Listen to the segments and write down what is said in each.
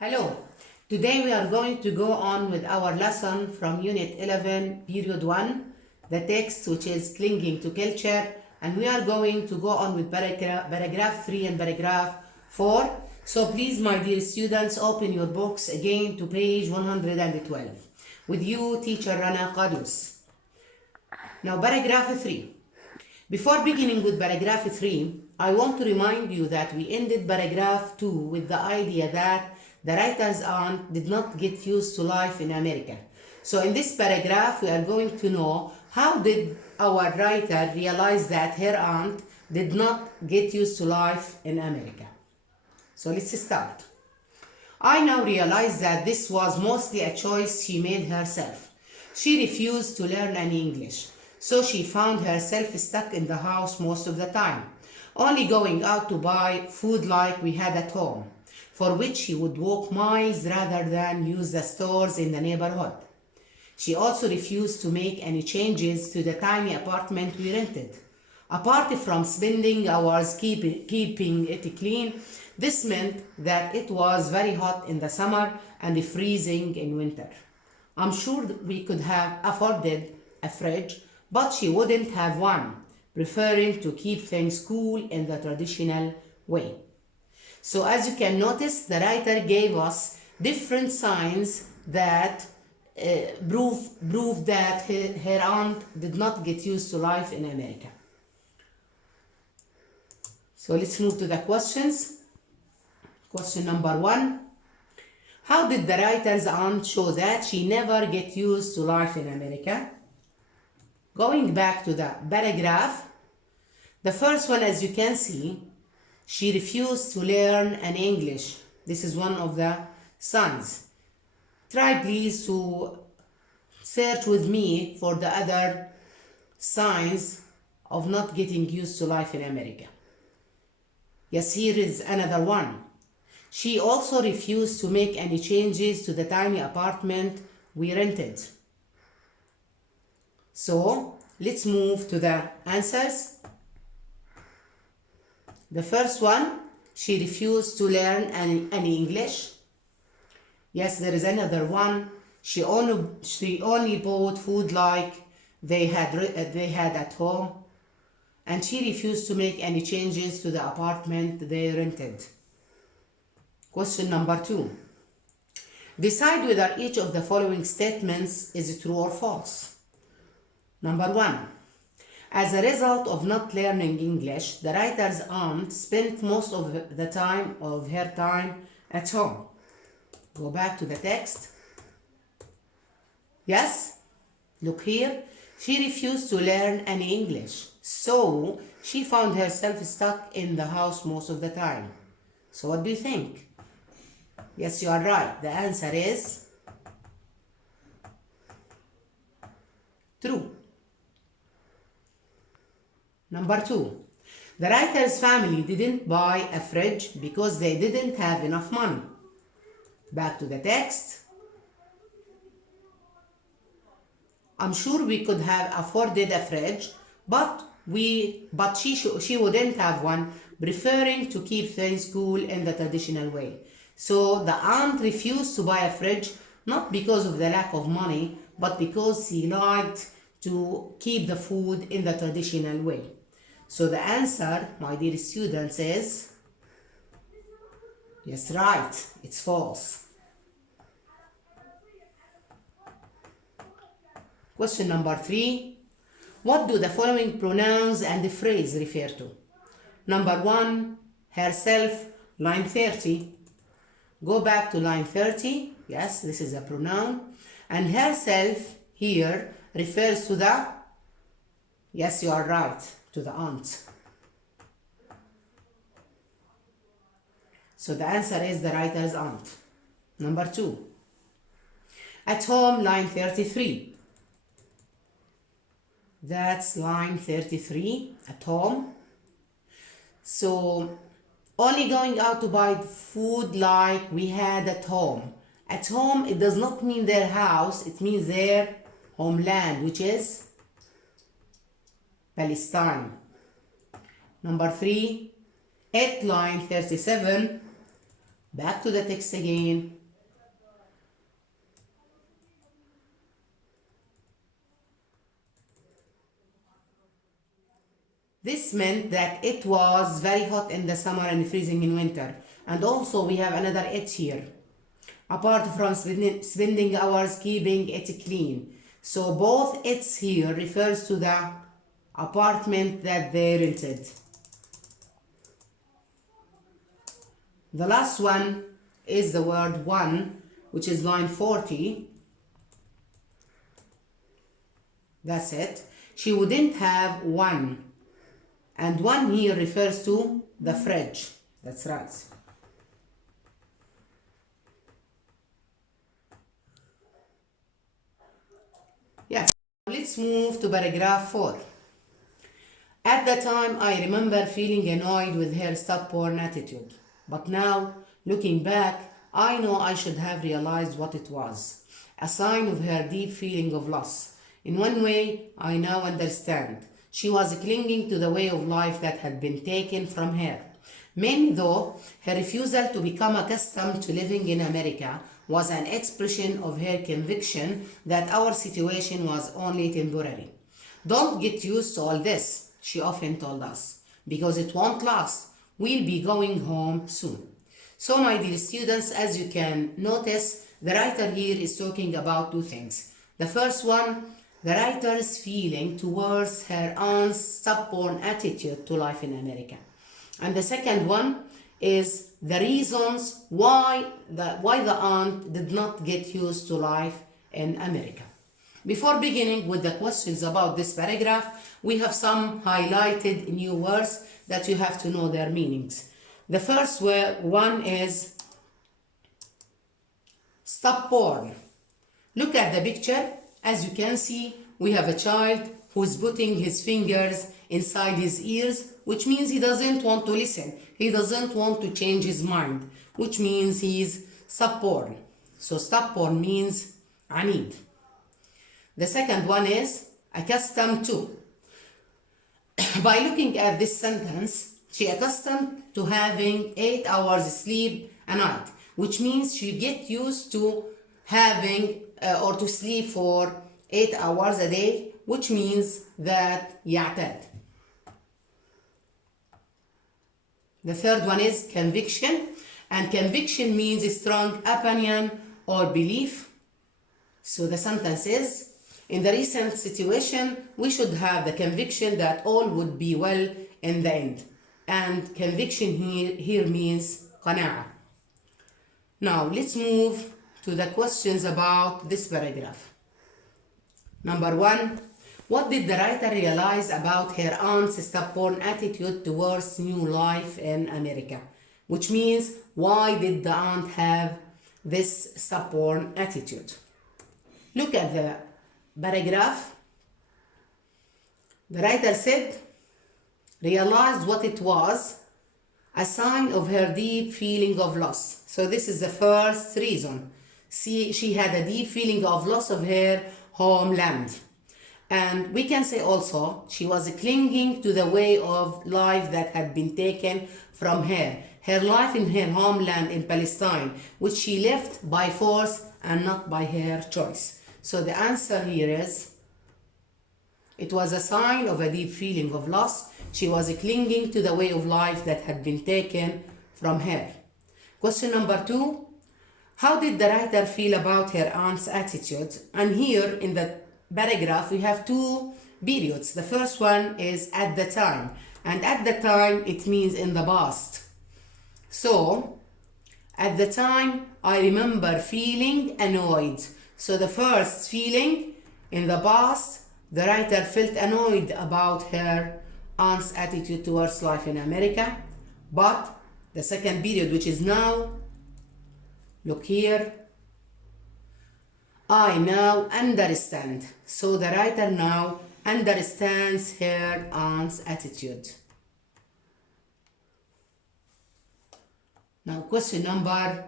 Hello, today we are going to go on with our lesson from Unit 11, Period 1, the text which is Clinging to Culture, and we are going to go on with paragraph 3 and paragraph 4. So please, my dear students, open your books again to page 112. With you, teacher Rana Qadous. Now, paragraph 3. Before beginning with paragraph 3, I want to remind you that we ended paragraph 2 with the idea that the writer's aunt did not get used to life in America. So in this paragraph, we are going to know how did our writer realize that her aunt did not get used to life in America. So let's start. I now realize that this was mostly a choice she made herself. She refused to learn any English, so she found herself stuck in the house most of the time, only going out to buy food like we had at home, for which she would walk miles rather than use the stores in the neighborhood. She also refused to make any changes to the tiny apartment we rented. Apart from spending hours keeping it clean, this meant that it was very hot in the summer and freezing in winter. I'm sure we could have afforded a fridge, but she wouldn't have one, preferring to keep things cool in the traditional way. So as you can notice, the writer gave us different signs that prove that her aunt did not get used to life in America. So let's move to the questions. Question number 1. How did the writer's aunt show that she never get used to life in America? Going back to the paragraph, the first one, as you can see, she refused to learn an English. This is one of the signs. Try please to search with me for the other signs of not getting used to life in America. Yes, here is another one. She also refused to make any changes to the tiny apartment we rented. So let's move to the answers. The first one, she refused to learn any English. Yes, there is another one. She only bought food like they had at home, and she refused to make any changes to the apartment they rented. Question number 2. Decide whether each of the following statements is true or false. Number 1. As a result of not learning English, the writer's aunt spent most of her time at home. Go back to the text. Yes, look here. She refused to learn any English, so she found herself stuck in the house most of the time. So what do you think? Yes, you are right. The answer is true. Number 2. The writer's family didn't buy a fridge because they didn't have enough money. Back to the text. I'm sure we could have afforded a fridge, but she wouldn't have one, preferring to keep things cool in the traditional way. So the aunt refused to buy a fridge, not because of the lack of money, but because she liked to keep the food in the traditional way. So the answer, my dear students, is yes, right, it's false. Question number 3. What do the following pronouns and the phrase refer to? Number 1, herself, line 30. Go back to line 30. Yes, this is a pronoun. And herself here refers to the, yes, you are right, to the aunt. So the answer is the writer's aunt. Number 2. At home, line 33. That's line 33, at home. So only going out to buy food like we had at home. At home, it does not mean their house, it means their homeland, which is Palestine. Number 3, at line 37, Back to the text again. This meant that it was very hot in the summer and freezing in winter. And also we have another it here. Apart from spending hours keeping it clean. So both it's here refers to the apartment that they rented. The last one is the word one, which is line 40. That's it. She wouldn't have one. And one here refers to the fridge. That's right. Yes. Let's move to paragraph 4. At the time, I remember feeling annoyed with her stubborn attitude. But now, looking back, I know I should have realized what it was. A sign of her deep feeling of loss. In one way, I now understand. She was clinging to the way of life that had been taken from her. Mainly though, her refusal to become accustomed to living in America was an expression of her conviction that our situation was only temporary. Don't get used to all this, she often told us, because it won't last. We'll be going home soon. So my dear students, as you can notice, the writer here is talking about two things. The first one, the writer's feeling towards her aunt's stubborn attitude to life in America. And the second one is the reasons why the aunt did not get used to life in America. Before beginning with the questions about this paragraph, we have some highlighted new words that you have to know their meanings. The first one is stubborn. Look at the picture. As you can see, we have a child who's putting his fingers inside his ears, which means he doesn't want to listen. He doesn't want to change his mind, which means he's stubborn. So stubborn means عنيد. The second one is accustomed to. By looking at this sentence, she accustomed to having 8 hours sleep a night, which means she get used to having or to sleep for 8 hours a day, which means that يعتاد. The third one is conviction, and conviction means a strong opinion or belief. So the sentence is, in the recent situation, we should have the conviction that all would be well in the end. And conviction here means قناعة. Now let's move to the questions about this paragraph. Number 1, what did the writer realize about her aunt's stubborn attitude towards new life in America? Which means, why did the aunt have this stubborn attitude? Look at the paragraph. The writer said, realized what it was, a sign of her deep feeling of loss. So this is the first reason. See, she had a deep feeling of loss of her homeland. And we can say also, she was clinging to the way of life that had been taken from her. Her life in her homeland in Palestine, which she left by force and not by her choice. So the answer here is, it was a sign of a deep feeling of loss. She was clinging to the way of life that had been taken from her. Question number 2, how did the writer feel about her aunt's attitude? And here in the paragraph we have 2 periods. The first one is at the time, and at the time it means in the past. So at the time I remember feeling annoyed. So the first feeling in the past, the writer felt annoyed about her aunt's attitude towards life in America. But the second period, which is now, look here, I now understand. So the writer now understands her aunt's attitude. Now question number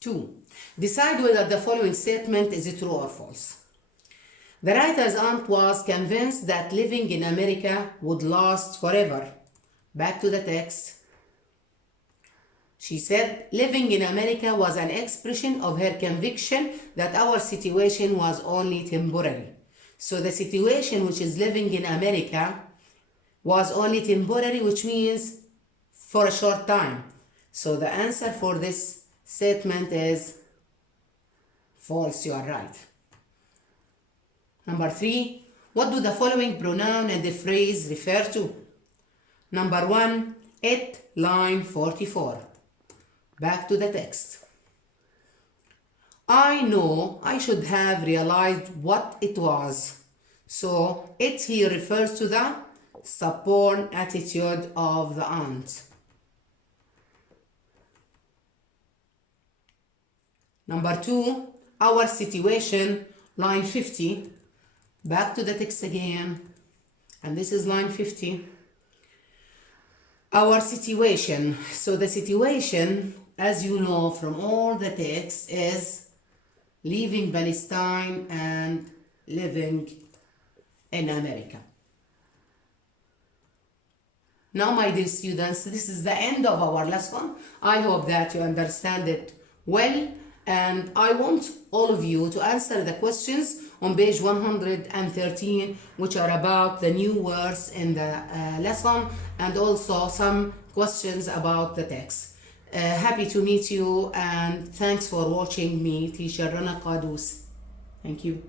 2. Decide whether the following statement is true or false. The writer's aunt was convinced that living in America would last forever. Back to the text. She said living in America was an expression of her conviction that our situation was only temporary. So the situation which is living in America was only temporary, which means for a short time. So the answer for this statement is false. You are right. Number 3, what do the following pronoun and the phrase refer to? Number 1, it, line 44. Back to the text. I know I should have realized what it was. So it here refers to the stubborn attitude of the aunt. Number 2, our situation, line 50. Back to the text again, and this is line 50. Our situation. So the situation, as you know from all the text, is leaving Palestine and living in America. Now, my dear students, this is the end of our lesson. I hope that you understand it well, and I want all of you to answer the questions on page 113, which are about the new words in the lesson, and also some questions about the text. Happy to meet you, and thanks for watching me, teacher Rana Qadous. Thank you.